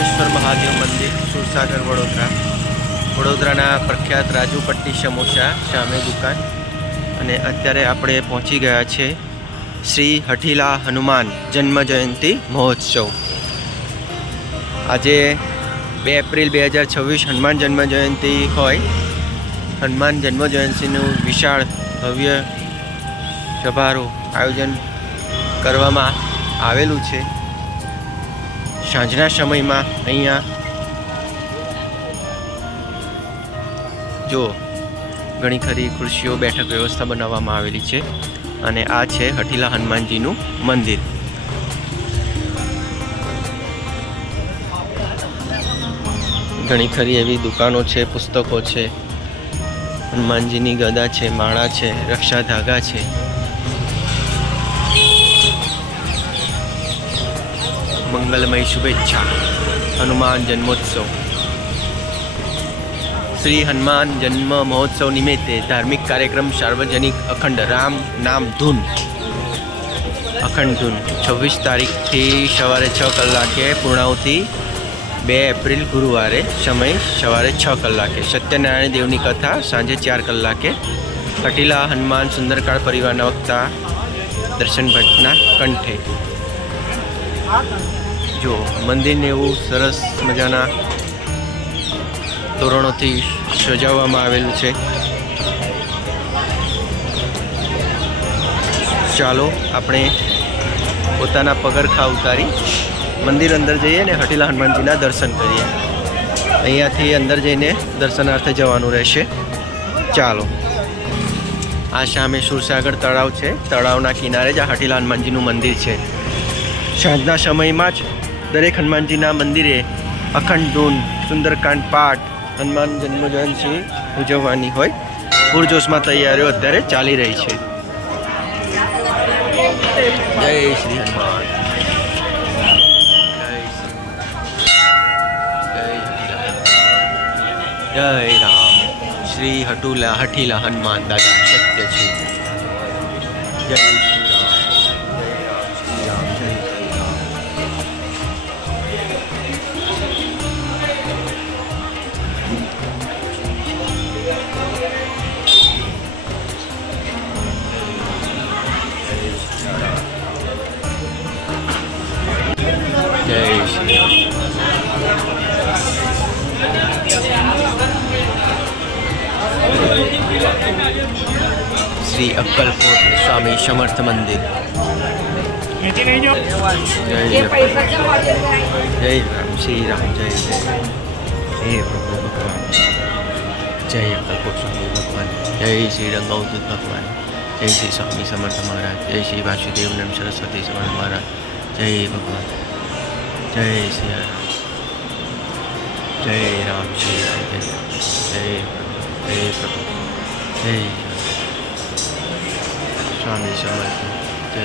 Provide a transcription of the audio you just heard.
રામેશ્વર મહાદેવ મંદિર, સુરસાગર, વડોદરાના પ્રખ્યાત રાજુપટ્ટી સમોસા સામે દુકાન. અને અત્યારે આપણે પહોંચી ગયા છે શ્રી હઠીલા હનુમાન જન્મજયંતિ મહોત્સવ. આજે 2 એપ્રિલ 2026 હનુમાન જન્મજયંતિ હોય. હનુમાન જન્મજયંતિનું વિશાળ ભવ્ય સભાનું આયોજન કરવામાં આવેલું છે. સાંજના સમયમાં અહીંયા જો ઘણી ખરી ખુરશીઓ, બેઠક વ્યવસ્થા બનાવવામાં આવેલી છે. અને આ છે હઠીલા હનુમાનજીનું મંદિર. ઘણી ખરી એવી દુકાનો છે, પુસ્તકો છે, હનુમાનજીની ગદા છે, માળા છે, રક્ષા ધાગા છે. મંગલમય શુભેચ્છા હનુમાન જન્મોત્સવ. શ્રી હનુમાન જન્મ મહોત્સવ નિમિત્તે ધાર્મિક કાર્યક્રમ સાર્વજનિક અખંડ રામ નામ ધૂન અખંડ ધૂન 26 તારીખથી સવારે 6 કલાકે પૂર્ણાહુતિ. 2 એપ્રિલ ગુરુવારે સમય સવારે 6 કલાકે. સત્યનારાયણ દેવની કથા સાંજે 4 કલાકે. હઠીલા હનુમાન સુંદરકાળ પરિવારના વક્તા દર્શન ભટ્ટના કંઠે. જો મંદિરને એવું સરસ મજાના તોરણોથી સજાવવામાં આવેલું છે. ચાલો આપણે પોતાના પગરખા ઉતારી મંદિર અંદર જઈએ ને હઠીલા હનુમાનજીના દર્શન કરીએ. અહીંયાથી અંદર જઈને દર્શનાર્થે જવાનું રહેશે. ચાલો. આ સામે સુરસાગર તળાવ છે. તળાવના કિનારે જ આ હઠીલા હનુમાનજીનું મંદિર છે. સાંજના સમયમાં જ દરેક હનુમાનજીના મંદિરે અખંડ ધૂન, સુંદરકાંડ પાઠ, હનુમાન જન્મજયંતિ ઉજવવાની હોય. પૂરજોશમાં તૈયારીઓ અત્યારે ચાલી રહી છે. જય શ્રી હનુમાન, જય રામ. શ્રી હઠીલા હનુમાન દાદા સત્ય છે. જય શ્રી રામ, જય રામ, જય શ્રી રામ, જય શ્રી અક્કલકોટ સ્વામી સમર્થ મંદિર. જય રામ, શ્રી રામ, જય હે પ્રભુ ભગવાન. જય અક્કલકોટ સ્વામી ભગવાન. જય શ્રી રંગઅવધૂત ભગવાન. જય શ્રી સ્વામી સમર્થ મહારાજ. જય શ્રી વાસુદેવ નમ સરસ્વતી સમર્થ મહારાજ. જય ભગવાન. જય શ્રી રામ, જય રામ, શ્રી રામ, જય પ્રભુ, જય સ્વામી સમર્થ. જય